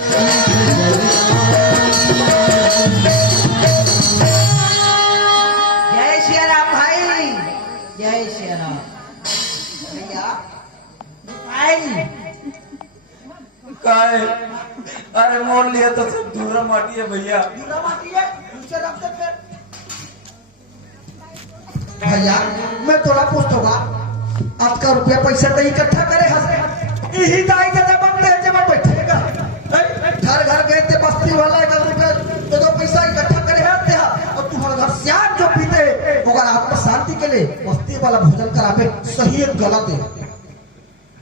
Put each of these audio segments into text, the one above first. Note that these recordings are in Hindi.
जय श्री राम भाई, जय श्री राम। भैया काय अरे मोड़ लिया तो सब दूरा माटी है भैया। दूरा माटी है, नीचे रख दे फिर। भैया मैं थोड़ा पूछूंगा, आपका रुपया पैसा तो इकट्ठा करे हंसे यही दाई दादा बनते हैं जब बैठेगा घर घर गए थे बस्ती वाला का रुपया तो पैसा इकट्ठा करे आते हैं और तुम्हारे घर श्याम जो पीते अगर आपको शांति के लिए बस्ती वाला भोजन करावे सही है गलत है?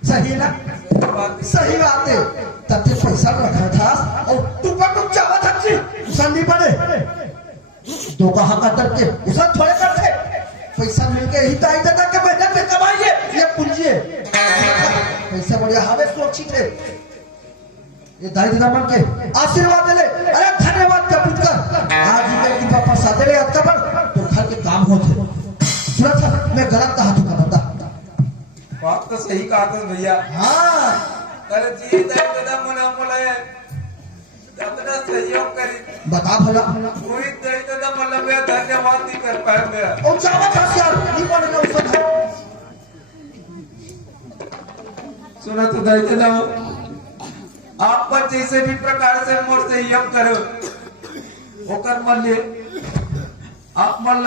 सही ना? सही बात है। तब पैसा रखा था और तू पर तुम चाहत अच्छी संदी बने दो कहा का डर के उसे थोड़े करते पैसा मिल के ही ताई दादा के मेहनत में कमाइए ये पूंजी पैसा बढ़िया हमें सुरक्षित है। ये दाई दादा मन के आशीर्वाद ले अरे धन्यवाद का पुत्र आज ही की पापा साथ ले आता पर तो घर के काम होते सुरक्षा मैं गलत कहा था बता बात तो सही कहा था भैया। हाँ अरे जी दाई दादा मुला मुला अपना सहयोग करी बता भला कोई दाई दादा मतलब मैं धन्यवाद नहीं कर पाएंगे और चावा खास यार नहीं बोलेगा उसका सुना तो दाई दादा आप पर जैसे भी प्रकार से मोर सहयोग करो होकर मान ले आप मान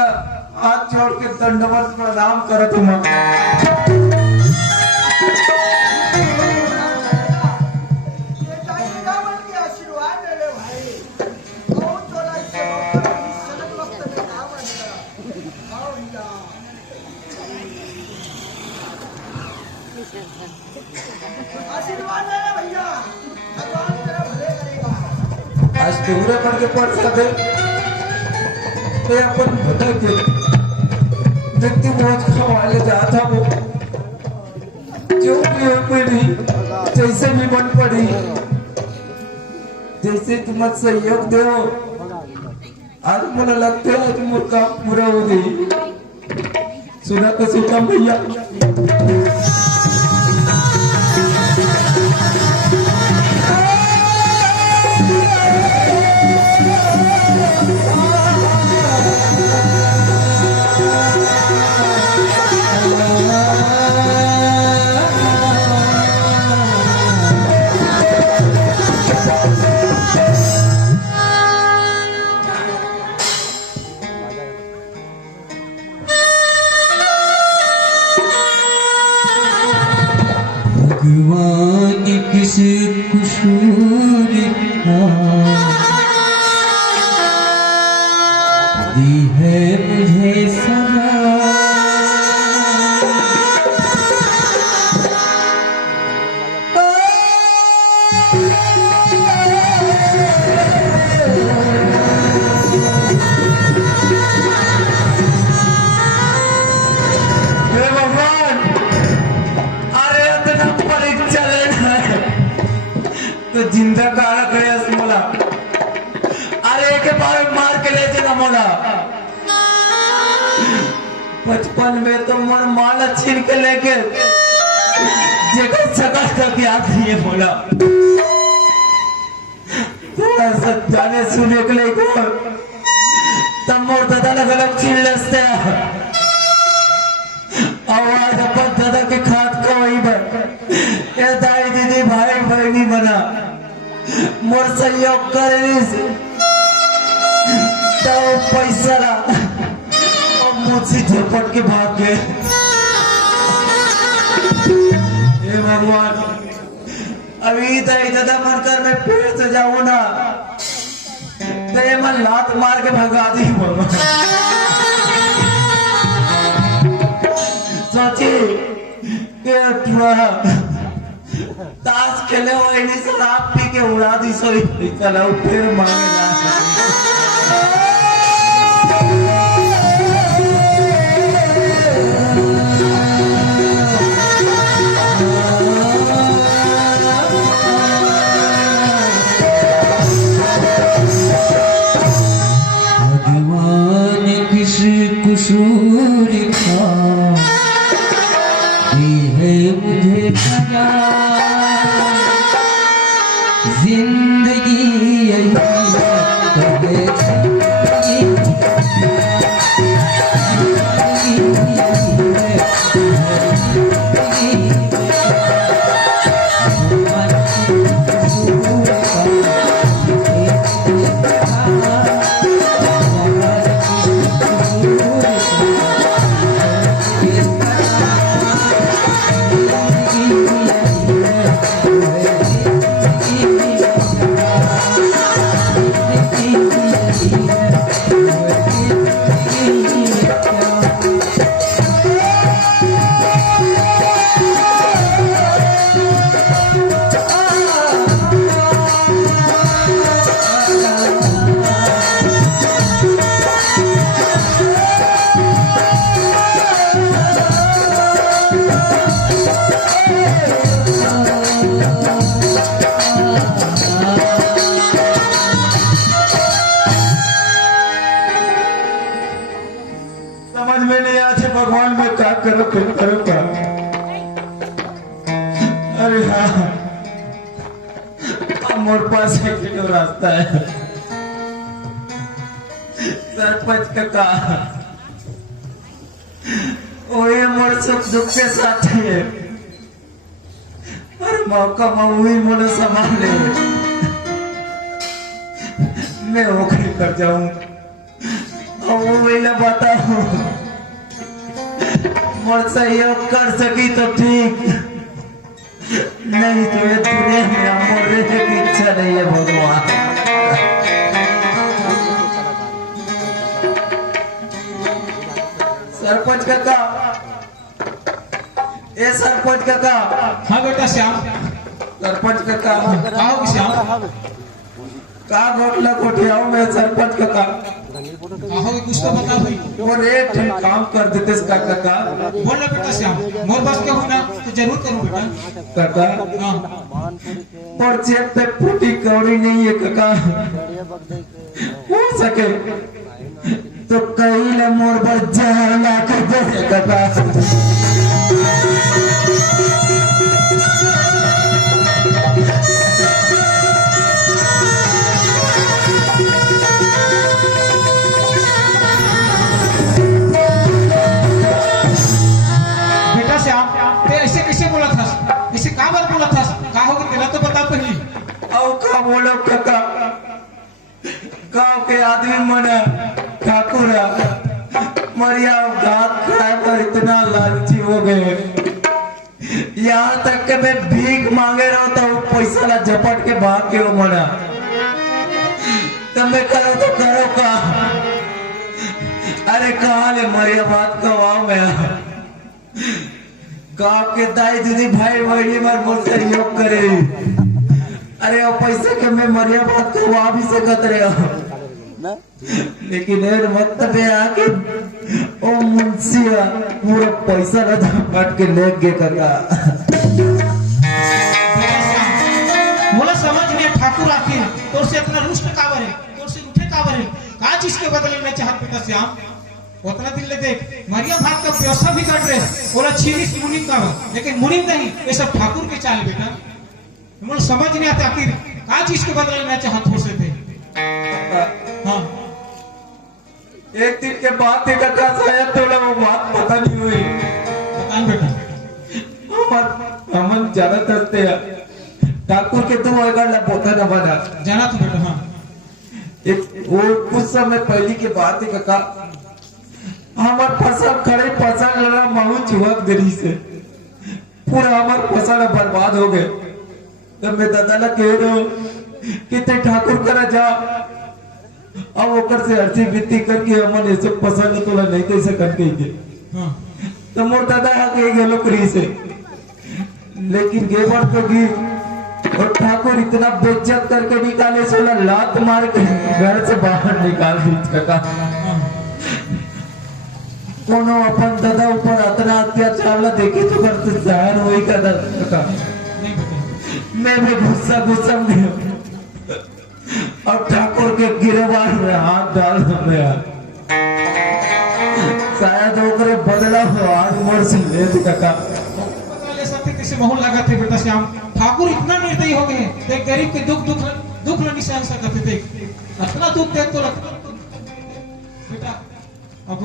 हाथ जोड़ के दंडवत प्रणाम करो तुम आज पूरे पर के पड़ सकते अपन भटक के व्यक्ति मौज खवाले जाता वो जो भी पड़ी जैसे भी बन पड़ी जैसे तुम सहयोग दो आज मुझे लगता है आज मुर्गा पूरा हो गई सुना तो सुना भैया। भगवान किसी कसूर का दी है मुझे सजा तो जिंदा काला करे मोला अरे के बार मार के ले देना मोला बचपन में तो मन माला छीन के लेके जगह जगह तक याद नहीं है मोला थोड़ा सा जाने सुने के लिए को तब मोर दादा अलग छीन लेते आवाज अपन दादा के खाद का वही पर ये दाई दीदी भाई बहनी बना मोर सहयोग करिस तो पैसा ला और मुझसे झपट के भाग गए। हे भगवान अभी दाई दादा मनकर मैं पेड़ से जाऊं ना तो ये मन लात मार के भगा दी सोची ताश खेले हो इन्हीं शराब पी के उड़ा दी सोई चलो फिर मांगे भगवान किस कसूर का दी है मुझे सजा जिंदगी जिंदगी यही है, समझ में नहीं आते भगवान में क्या करो फिर करो क्या। अरे हाँ, अब मोर पास एक जो रास्ता है, सरपंच का वही मोर सुख दुख के साथी है, और मौका वही मोर संभाल ले, मैं ओखरी कर जाऊं और वो वही बताऊं मोर सहयोग कर सकी तो ठीक, नहीं तो ये दुनिया में अमर रहने की इच्छा नहीं है भगवान। सरपंच काका, ए सरपंच काका। हाँ बेटा श्याम। सरपंच काका आओ श्याम। का घोटला कोठियाओ में सरपंच काका आओ कुछ तो बता भाई। वो रेट काम कर देते काका। बोल ना बेटा श्याम, मोर बस के हो ना तो जरूर करूँ बेटा। काका हाँ और जेब पे फूटी कौड़ी नहीं है काका, हो सके तो कई ले मोर पर जहर ला कर दे काका। बेटा श्याम, ते ऐसे कैसे बोला था, ऐसे कहाँ बार बोला था, कहाँ होगी तेरा तो बता पहली। औ का बोलो काका, गाँव के आदमी मने ठाकुर मरिया घात खाए पर इतना लालची हो गए, यहाँ तक के मैं भीख मांगे रहा था, वो पैसा ला झपट के भाग के वो मना। तब मैं करो तो करो का, अरे कहाँ ले मरिया बात कवाओ मैं, गाँव के दाई दीदी भाई बहनी बार मुझ सहयोग करे, अरे वो पैसे के मैं मरिया बात कवा भी सकत रहे हो, लेकिन एर वक्त पे आके ओ मुंशिया पूरा पैसा ना झपट के ले गए काका। बोला समझ में ठाकुर आखिर तोर से इतना रुष्ट काबर है, तोर से उठे काबर है, का चीज के बदले में चाहत बेटा श्याम। उतना दिन ले देख मरिया भात का व्यवस्था भी कर रहे, बोला छीनिस मुनिम का, लेकिन मुनिम नहीं, ये सब ठाकुर के चाल बेटा। मुझे समझ नहीं आता आखिर का चीज के बदले में चाहत हो से थे। हाँ एक दिन के बाद एक का शायद थोड़ा वो बात पता नहीं हुई, बताएं बेटा। हम ज्यादा करते हैं ठाकुर के तुम अगर ला पोता न बना जाना तो बेटा। हाँ एक वो कुछ समय पहले की बात है काका, हमार फसल खड़े फसल लड़ा महू चुहक देरी से पूरा हमार फसल बर्बाद हो गए। तब मैं दादा ला कह रहा कि ते ठाकुर करा जा, अब ओकर से अर्जी वित्ती करके हमन ये सब पसंद तोला नहीं कह सकत के। हाँ तो मोर दादा हा कह गेलो करी से, लेकिन गेवर तो गी और ठाकुर इतना बेइज्जत करके निकाले, सोला लात मार के घर से बाहर निकाल दी काका। कोनो अपन दादा ऊपर इतना अत्याचार ला देखे तो करते जाहिर होई का काका। नहीं बेटा। मैं भी गुस्सा गुस्सा में और ठाकुर के गिरबान में हाथ डाल गया, शायद ओकरे बदला हो आज मोर से ले दी काका। ले सकते कैसे माहौल लगा थे बेटा श्याम। ठाकुर इतना निर्दयी हो गए, एक गरीब के दुख दुख दुख देख इतना दुख देख तो लगता बेटा अब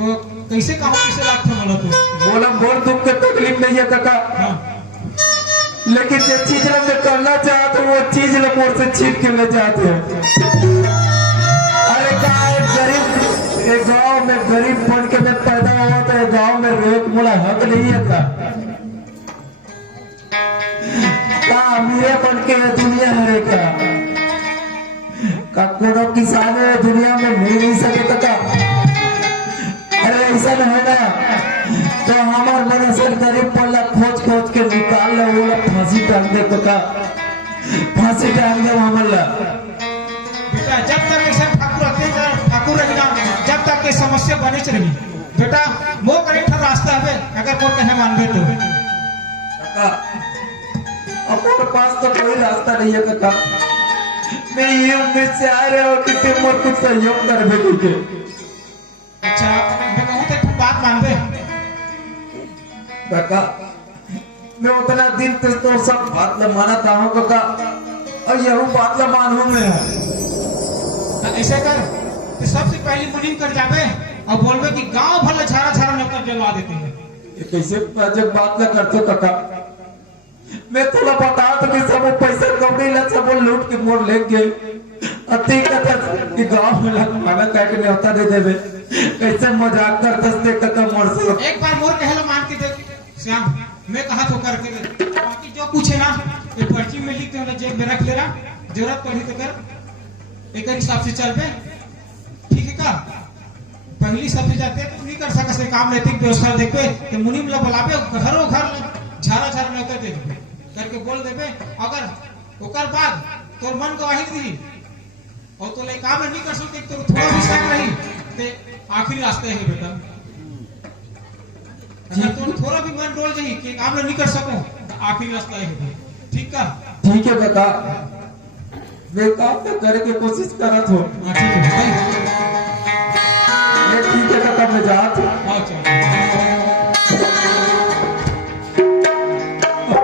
कैसे कहूँ कैसे लागता मला तो बोला बोल दुख के तकलीफ नहीं है काका, हाँ लेकिन जो चीज ला मैं करना चाहता हूँ वो चीज ला मोर से छीन के ले जाते हैं। अरे क्या गरीब एक गांव में गरीब बन के मैं पैदा हुआ तो गांव में रोक मोला हक नहीं है का अमीर बन के दुनिया में रेखा का कोनो किसान है दुनिया में मिल नहीं सके का। अरे ऐसा नहीं है ना तो हमार मन से गरीब पल्ला खोज खोज के निकाल ले वो लोग फांसी टांग दे का, फांसी टांग दे हमारा बेटा। जब तक ऐसा ठाकुर रही ना जब तक ये समस्या बने रही बेटा वो करे था रास्ता है अगर कोई कहे मानबे तो काका अपने पास तो कोई रास्ता नहीं है काका। मैं ये उम्मीद से आ रहा हूँ कि तुम और कुछ सहयोग कर बेटी। अच्छा मैं कहूँ तो तुम बात मानबे काका, मैं उतना दिन तक तो सब बात ल माना था हूँ काका और यह बात ल मानूं मैं। ऐसे कर तो सबसे पहले मुनीम कर जाबे और बोलबे कि गांव भर छारा छारा नौकर जलवा देते हैं। ये कैसे जब बात ल करते हो काका, मैं थोड़ा बता तो कि सब पैसा कौड़ी ला सब लूट के मोड़ लेंगे अति कथा कि गांव में खाना काट के न्योता दे देवे कैसे मजाक करते थे काका मोर से। एक बार मोर कहलो मान के देख श्याम मैं कहा तो करके दे बाकी जो पूछे ना ये पर्ची में लिख दे जेब में रख लेना जरूरत पड़ी तो कर एक हिसाब से चल पे ठीक है का। पहली सबसे जाते तो नहीं कर सका से काम नैतिक व्यवस्था देखबे कि मुनीम ला बुलाबे घरों घर झारा झारा नौकर दे करके बोल देबे अगर ओकर बाद तोर मन गवाही दी और तो ले काम नहीं कर सके तो थोड़ा भी शक रही ते आखिरी रास्ते है बेटा। अगर तो थोड़ा भी मन डोल जाई कि काम नहीं कर सको तो आखिरी रास्ता है ठीक का। ठीक है काका, मैं काम तो करे की कोशिश करत हो। हां ठीक है भाई ये ठीक है काका, मैं जात हूं। हां चल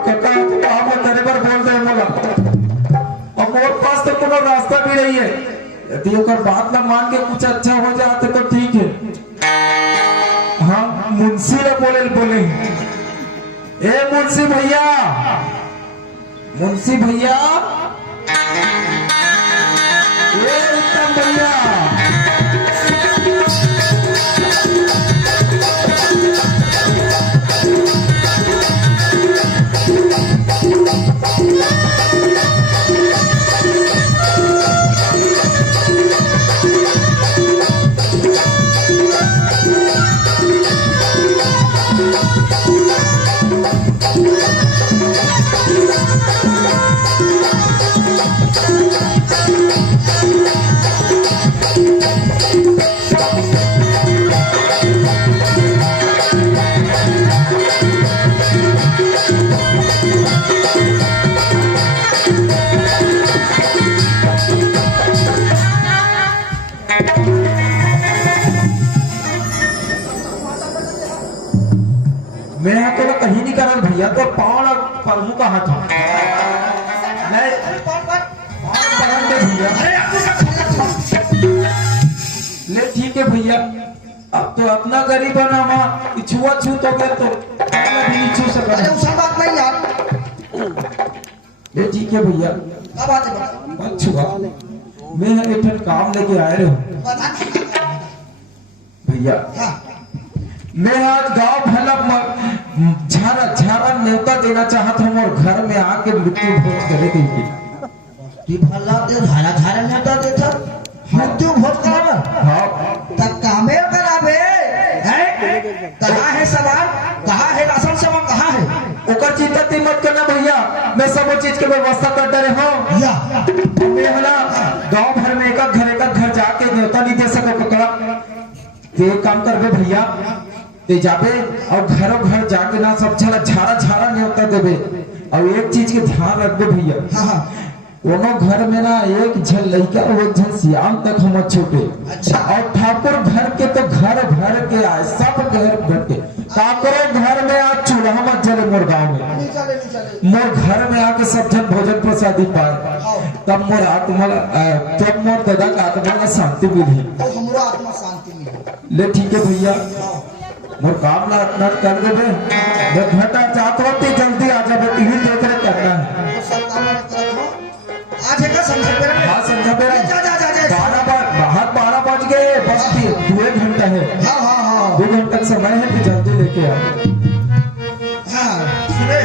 काका आप तेरे पर बोल दे मोला और मोर पास तो कोनो रास्ता भी नहीं है। यदि ओकर बात ना मान के कुछ अच्छा हो जाए तो ठीक है। हाँ मुंशी ने बोले ए मुंशी भैया, मुंशी भैया, ए उत्तम भैया, मैं तो कहीं नहीं करल भैया तो पाँव प्रमुख का हाथ नहीं भैया। ले ठीक है भैया, अब तो अपना गरीब है ना माँ छुआ छू तो गए तो नहीं छू सका। अरे उस बात नहीं यार। ले ठीक है भैया, क्या बात है बता छुआ मैं एक काम लेके आए रहे हूँ भैया। हाँ मैं आज गांव भला झारा झारा न्योता देना चाहता हूँ और घर में आके मृत्यु भोज करे गई कि भला दे धारा धारा नेता देता मृत्यु भोज करावे। हाँ तब कामे करावे हैं कहाँ है सामान, कहाँ है राशन सामान, कहाँ है ओकर चिंता ती मत करना भैया, मैं सब चीज के व्यवस्था कर दे रहा हूँ। या मैं हला गांव भर में एक घर जाके न्योता नहीं दे सको पकड़ा ते काम करबे भैया ते जाबे और घरों घर जाके ना सब छला झारा झारा न्योता देबे और एक चीज के ध्यान रखबे भैया। हाँ कोनो घर में ना एक झन लड़का और एक झन सियाम तक हम छूटे। अच्छा। और ठाकुर घर के तो घर भर के आए सब घर भर के ठाकुर घर में आज चूल्हा में चले मोर गाँव में, नहीं चले नहीं चले। मोर घर में आके सब जन भोजन प्रसादी पाए, हाँ। तब मोर आत्मा तब मोर दादा का आत्मा का शांति मिली। तो हमरो आत्मा शांति मिली। ले ठीक है भैया, हाँ। मोर काम ना कर देबे, जब घटा चाहत होती जल्दी आ जाबे, टीवी देख रहे करना है। तो सब काम में करत हो। आज है का समझ मेरा में? हाँ समझा मेरा। जा जा जा जा। 12 बज गए, बस 2 घंटा है, हाँ हाँ हाँ 2 घंटा समय है कि जल्दी लेके आओ। हाँ। सुने,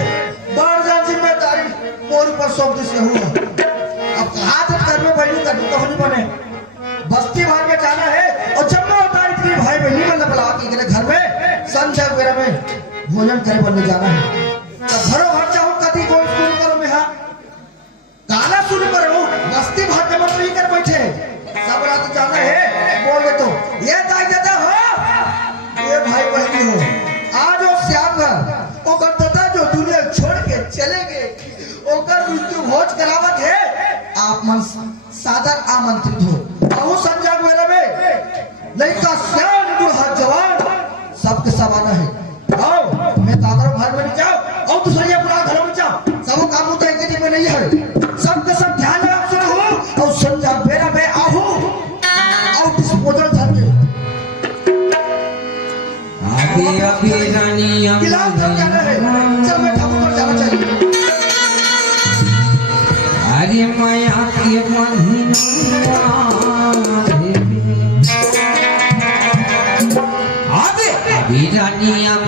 बाहर जा जिम्मेदारी मोर ऊपर सौंप दी से हुआ। अब हाथ कर में बैठी कर तो नहीं बने। बस्ती भाग में जाना है और जब मैं होता इतनी भाई बहनी मतलब बुला के घर में संध्या वगैरह में भोजन करे बनने जाना है। तो घरों घर चाहूँ कभी कोई शुरू करो मैं, हाँ गाना शुरू करो, बस्ती भाग के मत नहीं कर बैठे, सब रात जाना है। बोले तो ये दाई दादा हो, ये भाई बहनी हो, आज वो श्याम घर वो दादा जो दुनिया छोड़ के चले गए, ओकर मृत्यु भोज करावत है। आप मन सादर आमंत्रित हो। बहु संजय मेरे में लड़का श्याम बूढ़ा जवान सबके सब आना है। आओ मैं तागर घर में नहीं जाओ और दूसरे पूरा घरों में जाओ, सब काम होता है कि में नहीं है। सबके सब ध्यान रख सुनो और संजय मेरा में आहू और डिस्पोजल धरके आगे अभी रानी किला तक जाना है। चल मैं ठाकुर पर जाना चाहिए। अरे माया के महीना अभी रानी अब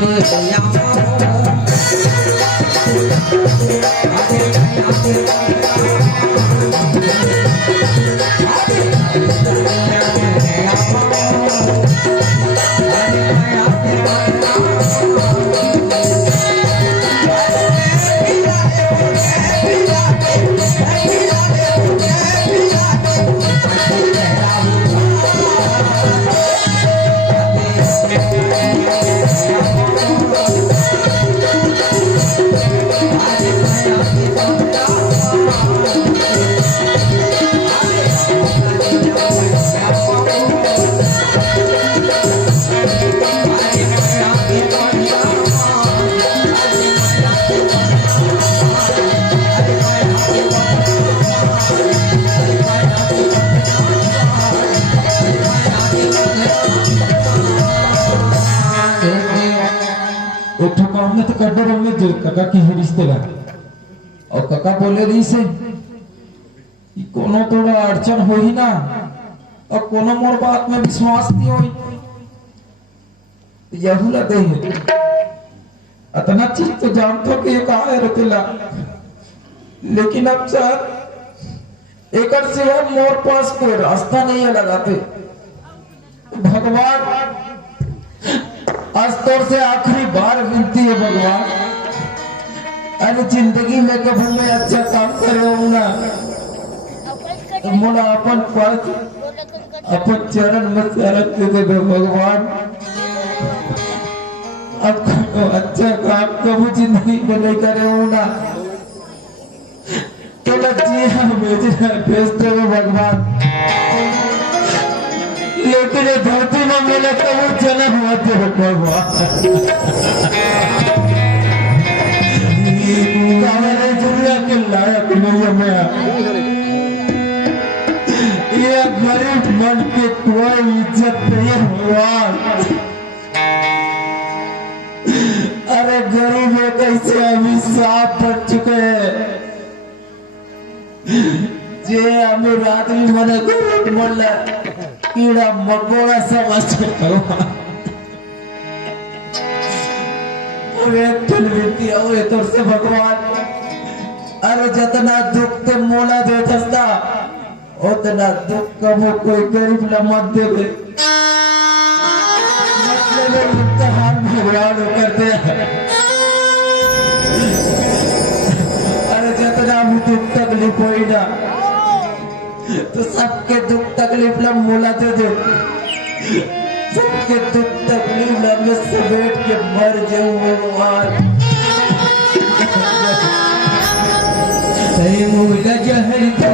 हमने तो कड्डर हमने जो काका की रिश्तेदार और काका बोले रही से कि कोनो थोड़ा अड़चन हो ही ना और कोनो मोर बात में विश्वास नहीं होई, यहू लगे है इतना चीज तो जानते कि एक आए रतेला, लेकिन अब सर एक सिवा मोर पास कोई रास्ता नहीं है लगाते। भगवान आज तौर से आखिरी बार विनती है भगवान, अरे जिंदगी में कभी मैं अच्छा काम कर रहा हूँ ना तो मोला अपन पास अपन चरण में शरण दे दे भगवान। अब अच्छा काम कभी जिंदगी में नहीं करे हूँ ना तो लज्जियां भेजते हो भगवान, लेकिन ये धरती में मेरे कभी जन्म होते हो भगवान। दुनिया के लायक नहीं है मैं, ये गरीब मन के कोई इज्जत नहीं है भगवान। अरे गरीब है कैसे अभी साफ पड़ चुके हैं, जे हमें रात में मने गरीब मोला कीड़ा मकोड़ा समझ के भगवान। तो से भगवान, अरे जितना दुख ते मोला देता उतना दुख कबो कोई गरीब न मत देवे। मतलब इम्तिहान भगवान करते हैं, अरे जितना भी दुख तकलीफ होई ना तो सबके दुख तकलीफ ला मोला दे दे, सबके दुख तकलीफ ला में समेट के मर जाऊं भगवान। मोला जहर दे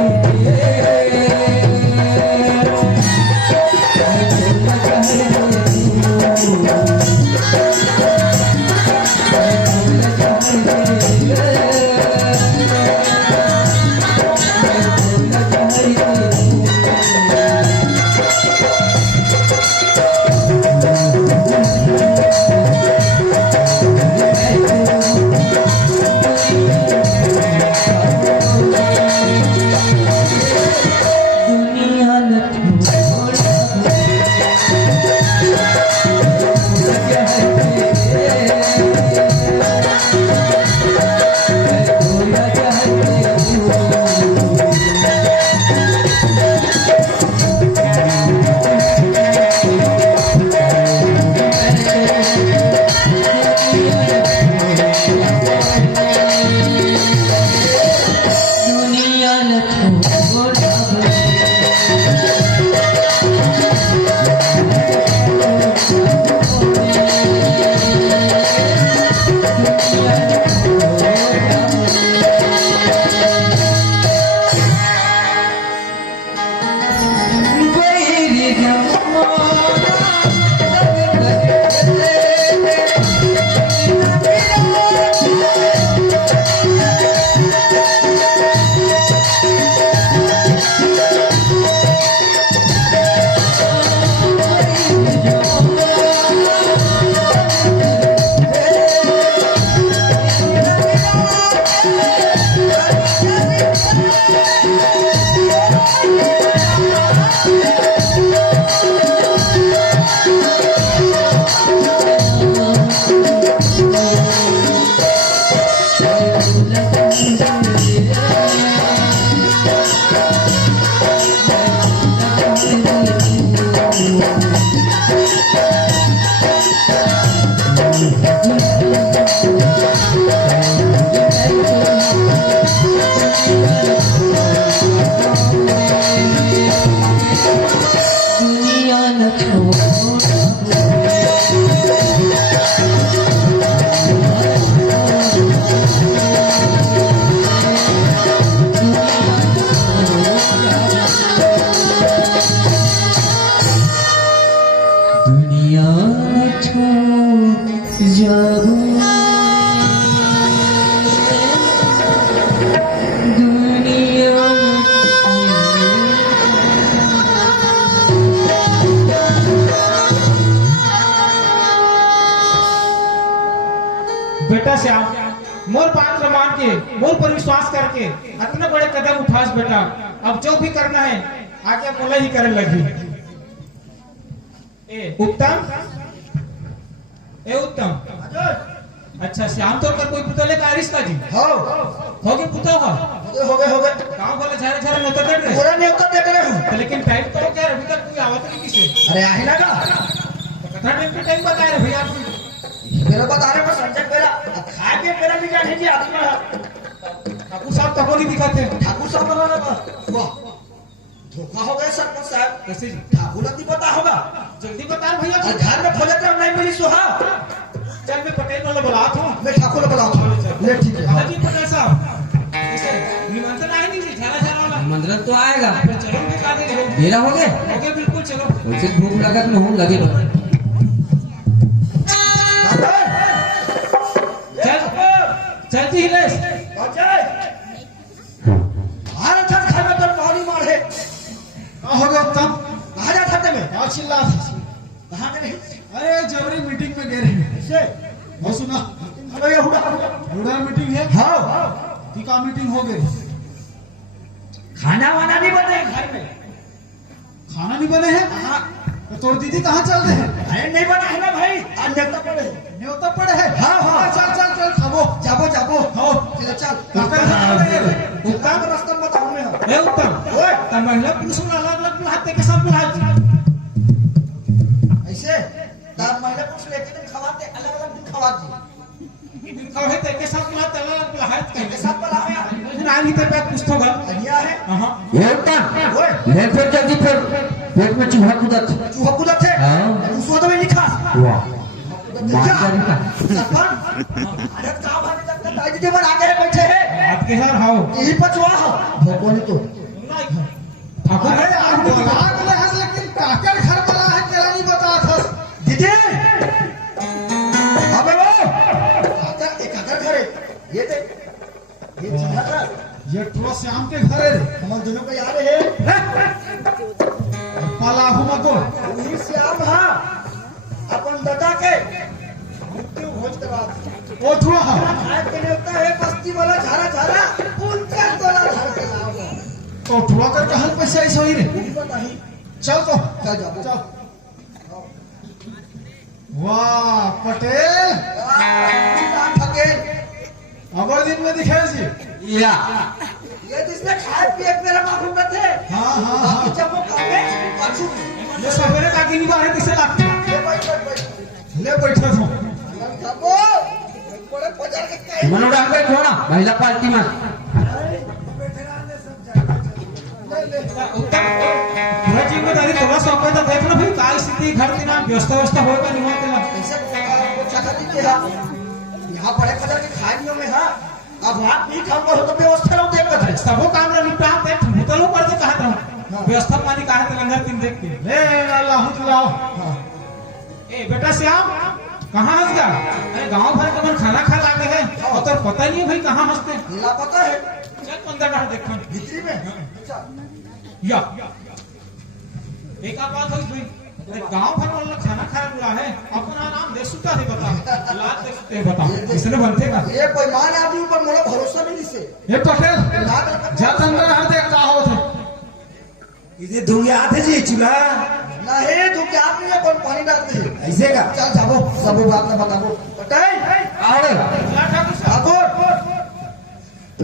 श्याम, मोर बात मान के, मोर पर विश्वास करके इतने बड़े कदम उठास बेटा। अब जो भी करना है आगे मोला ही करने लगी। उत्तम, ए उत्तम, अच्छा श्याम तो कर कोई पुतले का रिश्ता जी हो गए पुता होगा हो गए गाँव वाले झारे झारे न्योता देख रहे पूरा न्योता देख रहे हो। लेकिन टाइम तो क्या अभी तक कोई आवत नहीं किसी। अरे आहे ना का कितना टाइम पे टाइम बताए रहे भैया आपने? मेरा बता रहे संजय मेरा खाए पे मेरा नहीं जाने की आदमी है। ठाकुर साहब तको नहीं दिखाते। ठाकुर साहब वाह धोखा हो गया सरपंच साहब। कैसे जी? ठाकुर नहीं पता होगा, जल्दी बता भैया। और घर में खोले तो नहीं मिली सुहा। चल मैं पटेल वाला बुला था, मैं ठाकुर बुलाऊं। ले ठीक है। हाँ जी पटेल साहब, कैसे निमंत्रण आए नहीं जी झारा झारा वाला? मंदिर तो आएगा। फिर चलो भी खा देंगे। मेरा हो गए ओके बिल्कुल चलो। उसे भूख लगा तो हूँ लगे चल चल जी हिलेश। हो गया उत्तम। कहाँ जा था मैं? और चिल्ला था। कहाँ गए? अरे जबरी मीटिंग में गए रहे। कैसे? वो सुना अरे हुड़ा बड़ा मीटिंग है। हाँ टीका मीटिंग हो गई। खाना वाना नहीं बने घर में। खाना नहीं बने हैं? हाँ तो दीदी कहाँ चल रहे हैं? अरे नहीं बना है ना भाई, आज न्योता पड़े। न्योता पड़े है। हाँ चल चल चल खाबो। जाबो जाबो। हाँ चलो चल। उत्तम उत्तम रास्ता में बताऊँ मैं। ए उत्तम ओए तब महिला पुरुष में अलग अलग बुलाते के सब बुलाते। ऐसे तार महिला पुरुष लेके दिन खवाते अलग अलग दिन खवाते। कहे ते के सब बुलाते अलग अलग बुलाते के साथ पर आया लेकिन आज ही पे कुछ तो गल। अनिया है। हां ये उत्तम ओए ले फिर जल्दी फिर पेट में चूहा कूदा चूहा कूदा थे। हाँ। उसको तो मैं नहीं खा। वाह मार का अरे कहाँ भागे तक तक दाई देवर आगे है बैठे हैं। आपके घर हाओ यही पचवा हो भगवान तो ठाकुर अरे आप बोला बोले हंस लेकिन काकर घर बना है तेरा नहीं बता था। दीदी अबे वो काकर एक काकर घर है ये देख ये चिन्ह का ये तो श्याम के घर है। हम दोनों को याद है पाला हूं मको वही श्याम हाँ अपन दादा के मृत्यु भोज करवा ओ थुआ खाए के होता है बस्ती वाला झारा झारा उनका तोला घर के नाम है। तो थुआ कर कहल पैसा ऐसा ही रे। नहीं चल तो चल जाओ चल। वाह पटेल ठगे अबर दिन में दिखाई जी। या ये जिसने खाए पिए मेरा मालूम न थे। हाँ जब वो खाए पाछू ये सवेरे का की निभा है किसे लगता ले बैठ ले बैठा था। खाबो बड़े बाजार के कई मनोड़ा पे छोड़ा महिला पार्टी में पूरा जिम्मेदारी थोड़ा सा पे तो देखना भाई काय स्थिति घर की ना व्यवस्था होएगा नहीं होता। ऐसे चाचा जी के यहाँ बड़े बाजार के खाइयों में हाँ अब रात नहीं खाऊंगा तो व्यवस्था रहो देखा था सबो काम रे निपटा दे होटलों पर से कहा था व्यवस्था पानी कहा था लंगर दिन देख के ले अल्लाह तुलाओ। ए बेटा श्याम कहाँ हंस गया? अरे गांव भर के मन खाना खा लागे है और तो पता नहीं है भाई कहाँ हंसते। लापता है चल अंदर डाल देखो भीतरी में या एक बात हो भाई गांव भर वाला खाना खा रहा है अपना नाम दे सुता है बता लात दे सुते बता इसने बनते का ये बेईमान आदमी पर मोला भरोसा नहीं से ये पटेल जा अंदर हर देख का होत है इधर धुइया आते जी चूल्हा ना है तो क्या आपने अपन पानी डाल दे ऐसे का चल जाबो सबो बात ना बताबो पटाई आओ ठाकुर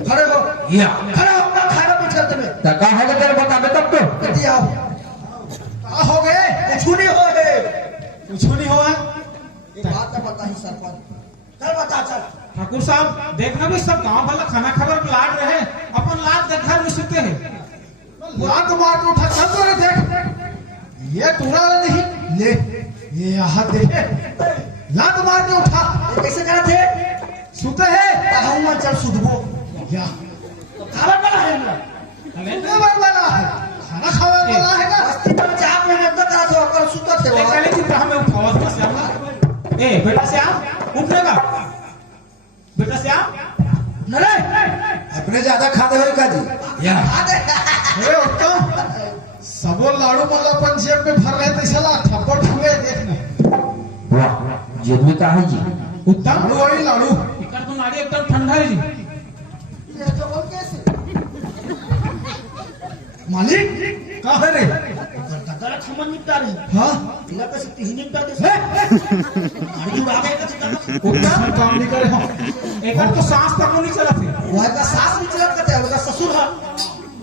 खड़े हो या खड़े हो अपना खाना बिछा तुम्हें तो कहा है तेरे बताबे तब तो कति आओ का हो गए कुछ नहीं हो है कुछ नहीं हुआ। बात ना बता ही सरपंच चल बता चल ठाकुर साहब देखना भी सब गांव वाला खाना खबर लाड रहे अपन लाद देख घर में सुते हैं लात मार के उठा चल तो देख ये टूरा नहीं ले ये यहाँ देखे लात मार के उठा ये कैसे करा थे सुते है कहूँ मैं चल सुधबो या खाना बना है ना लेबर वाला है खाना खावा वाला है ना बस्ती पर चाप में नंदा करा तो अपन सुता थे एक वहाँ पहले चित्र हमें उठावा था श्याम। ए बेटा श्याम उठेगा बेटा श्याम नरे अपने ज्यादा खाते हो का जी या ए उत्तम सबो लाड़ू वाला अपन जेब में भर रहे थे साला थप्पड़ ठुले देखने वाह जेब में का है जी उत्तम लाड़ू वही लाड़ू इकर तुम पानी एकदम ठंडा है जी। ये चावल कैसे मालिक का है रे? दादा खमन निपटा रहे हाँ इला का से तीन निपटा दे गाड़ी जुड़ा गए का उतना काम नहीं करे हम। एक तो सांस तक नहीं चला थे। वह का सास नहीं चलत करते है ससुर है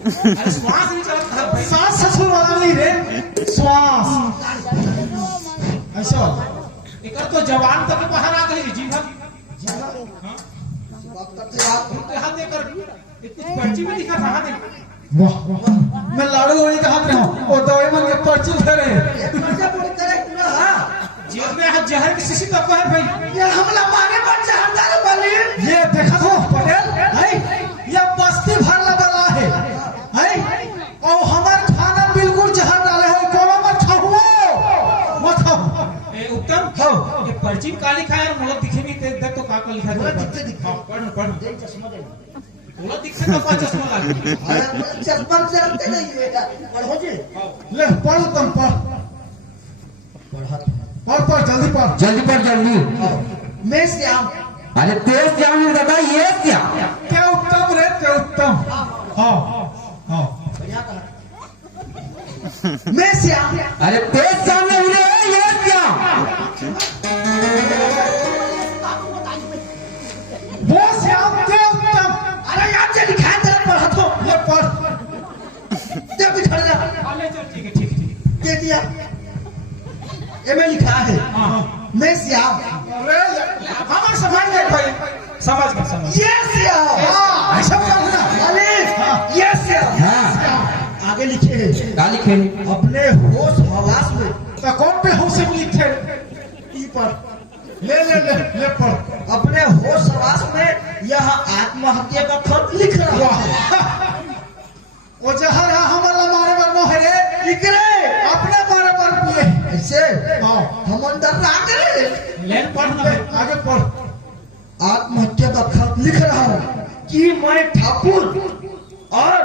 अरे श्वास नहीं चला था। सांस ससुर वाला नहीं रे, श्वास ऐसा। एक तो जवान तक बाहर आ गई जी भर। हाँ बात करते आप उनके हाथ देकर कुछ पर्ची में लिखा था हाथ देख। वाह मैं लाड़ू वही कहा रहा हूँ और दवाई मन के पर्ची धरे एक मजा पूरी करे पूरा हां जेब में हाथ जहर की शीशी तक है भाई। ये हमला मारे पर जहरदार मालिक ये देखा तो पटेल है ये बस्ती भरला वाला है और हमार खाना बिल्कुल जहर डाले हो कोनो मत खाओ मत खाओ। ए उत्तम हाँ। ये पर्ची में का लिखा है मुझे दिखे भी देख तो का लिखा है। पूरा दिखते दिखते हाँ, पढ़ देख चश्मा दे मुझे दिखे तो का चश्मा लगा। अरे चश्मा से रखते नहीं बेटा पढ़ो जी ले पढ़ तुम पढ़ पढ़ जल्दी पढ़ जल्दी पर जल्दी। मैं श्याम अरे तेज जाने दादा ये क्या? क्या उत्तम रे क्या उत्तम। हाँ हाँ बढ़िया कहा मैं श्याम अरे तेज जाने रे ये क्या? वो श्याम के उत्तम। अरे यार जे लिखा है तेरा पढ़ा तो ये पढ़ दे भी खड़ जा ले चल ठीक है ठीक है ठीक है। दे दिया ये में लिखा है हाँ हाँ मैं श्याम हमारे समझ गए भाई समझ गए समझ। ये श्याम ऐसा पढ़ना मालिक ये श्याम हाँ आगे लिखे हैं क्या लिखे? अपने होश हवास में तो कौन पे हो से लिखे ई पर ले ले ले ले पढ़। अपने होश हवास में यह आत्महत्या का खत लिख रहा है। वो जहर है हमारा मारे बर नो है रे लिख रहे अपने मारे बर पिए। ऐसे हाँ हम अंदर ना करे लेन पढ़ना है। आगे पढ़। आत्महत्या का खत लिख रहा हूँ कि मैं ठाकुर और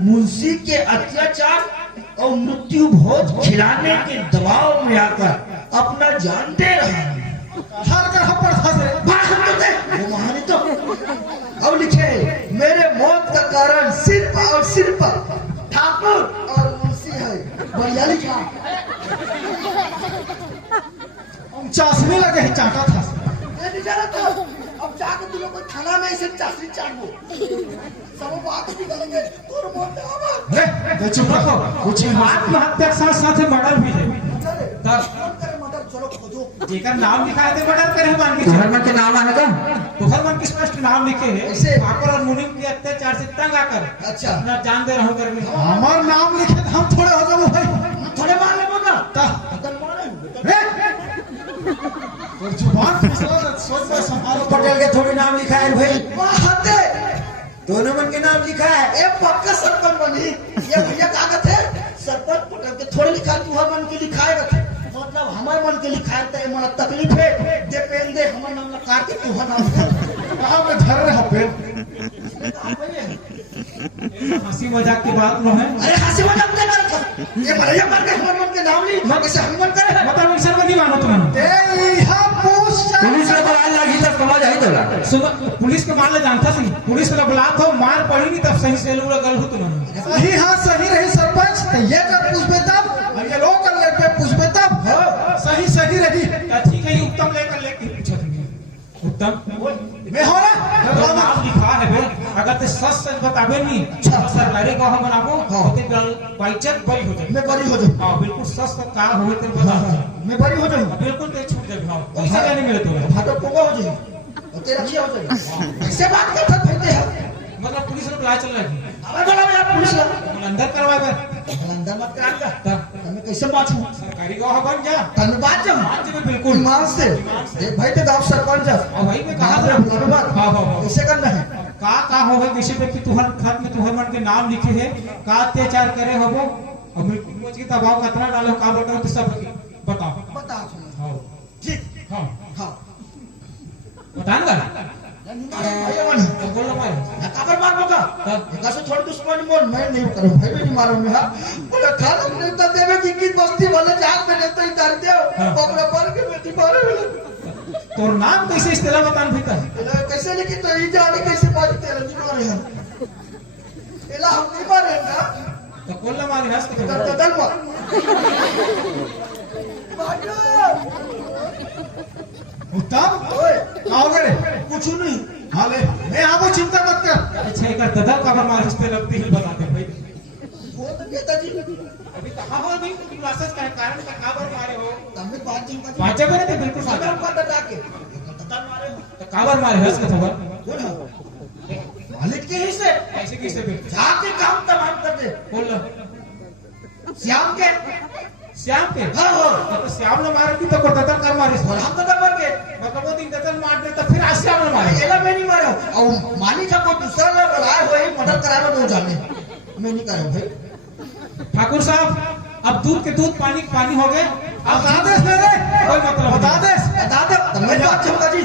मुंशी के अत्याचार और मृत्यु भोज खिलाने के दबाव में आकर अपना जान दे रहा हूँ। हर कर हम पढ़ दे। भाषण तो दे वो महानी तो अब लिखे मेरे मौत का कारण सिर्फ और सिर्फ ठाकुर और मुंशी है। बढ़िया लिखा 49 लगे है चाटा था। ये नहीं जाना तो अब जाकर तुम लोग थाना में ऐसे चाकरी चाटो सब बात निकलेंगे और मौत आवा रे चुप रखो कुछ नहीं बात। आत्महत्या के साथ साथ मर्डर भी है। चले दस फोन करे मदर चलो खोजो जेकर नाम लिखा है तो मर्डर करे मान के तुम्हारे मन के नाम आएगा? तुहर मन के स्पष्ट नाम लिखे है ऐसे? ठाकुर और मुनीम के अत्याचार से तंग आकर अच्छा अपना जान दे रहा कर में। हमार नाम लिखे तो हम थोड़े हो जाओ भाई। थोड़े मार ले मगर ता अगर मारे रे और जुबान फिसला सोच में संभालो। पटेल के थोड़ी नाम लिखा है भाई, बात दोनों मन के नाम लिखा है। ये पक्का सरपंच बनी ये भैया कागज है सरपंच पटेल के थोड़े लिखा तुहर मन के लिखाएगा मतलब हमारे मन के लिखाए तो मन तकलीफ है दे पेन दे हमारा नाम लगा के तुहर नाम कहाँ में धर रहे हो पे। हंसी मजाक की बात न है। अरे हंसी मजाक नहीं कर ये भैया मन के हमारे मन के नाम ली कैसे हम मन करे मतलब सर को नहीं मानो तुम्हें। ए यहाँ पूछ पुलिस ने बुला लगी तब समझ आई तोला। सुबह पुलिस को मान ले जानता सी पुलिस वाला बुला हो मार पड़ी नहीं तब सही से लोग गल हो तुम्हें। सही हाँ सही रही सरपंच तो ये जब पूछबे तब और ये लोग कर ले पे पूछबे तब सही सही रही। ठीक है ये उत्तम लेकर लेके पूछा तुमने उत्तम मैं हो तो रहा नाम लिखा है बे अगर ते सच सच बताबे नहीं तो सरकारी गवाह बनाबो होते बाइचक बरी हो जाए। मैं बड़ी हो जाऊं हां बिल्कुल सच तो का होए ते बता मैं बड़ी हो जाऊं बिल्कुल ते छूट जाए भाव पैसा नहीं मिले तो भाटो पोंगा हो जाए और तेरा किया हो जाए ऐसे बात करता फिरते हैं मतलब पुलिस ने बुला चल रही अबे बोला यार पुलिस अंदर करवाए अंदर मत कराएगा तब मैं कैसे बात हूं सरकारी गवाह बन जा तन बात जब मान जी बिल्कुल ईमान से एक भाई तो गांव सरपंच है और भाई मैं कहा था बुलाने बात हां हां कैसे करना है का हो गए किसी पे कि तुहर खत में तुहर मन के नाम लिखे है का अत्याचार करे होबो और बिल्कुल मुझ की दबाव कितना डालो का बताओ तो सब बताओ बता हां ठीक हां हां बताऊंगा भाई मन बोल लो मैं काबर मार बोका कैसे थोड़ी दुश्मनी मोर मैं नहीं करूं भाई भी नहीं मारूं मैं हां बोला खाना नेता देवे की बस्ती वाले जाग में नेता ही कर दे ओकरा पर के बेटी मारे तोर नाम कैसे इस तरह बतान भीतर एला कैसे लेके तो ई जाने कैसे बात तेरे निकल रहे हैं एला हम नहीं मारे ना तो कोल्ला मारे हंस के तो दल पर उत्तम ओए आओ गए कुछ नहीं हाले मैं आवो चिंता मत कर। अच्छा एक ददल का मारे इस पे लगती है बताते भाई वो तो कहता जी अभी कहां हो नहीं तुम लासस का कारण का खबर मारे हो तब बात चिंता जी बाजा करे तो बिल्कुल सागर सागर का डटा के ततन मारे तो खबर मारे हंस के खबर बोल मालिक के ही से ऐसे कैसे बिल्कुल जाके काम तमाम कर दे बोल श्याम के श्याम के हाँ हाँ तो श्याम ने मारे तो को ददल कर मारे और हम तो कर के मतलब वो दिन ददल मार दे तो फिर आज श्याम ने मारे एला मैं नहीं मारा और मालिक का कोई दूसरा ना बुलाए हुए मदद करावे दो जाने मैं नहीं करा भाई ठाकुर साहब अब दूध के दूध पानी के पानी हो गए अब बता दे मेरे कोई मतलब बता दे बता दे तब मैं बात चमका जी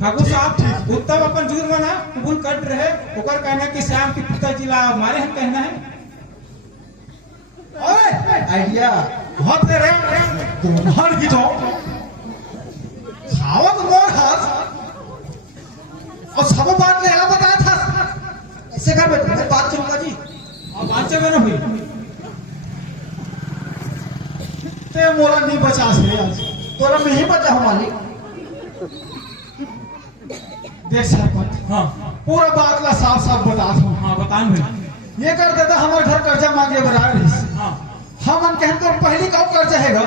ठाकुर साहब उत्तम अपन जुर्माना कबूल कर रहे ओकर कहना कि श्याम के पिताजी ला मारे हम कहना है ओए आइडिया हाथ दे रे तुम्हार की तो खावत मोर हाथ और सब बात ने एला बताया था ऐसे कर बेटा मैं बात चमका जी अब आचे में ना हुई ते मोला नहीं बचा से आज तोरा में ही बचा हूं मालिक देख सरपंच हाँ पूरा बात ला साफ साफ बता दूं। हाँ बतान भाई ये कर देता हमारे घर कर्जा मांगे बराबर हाँ हम कहन तो पहली कब कर्जा हैगा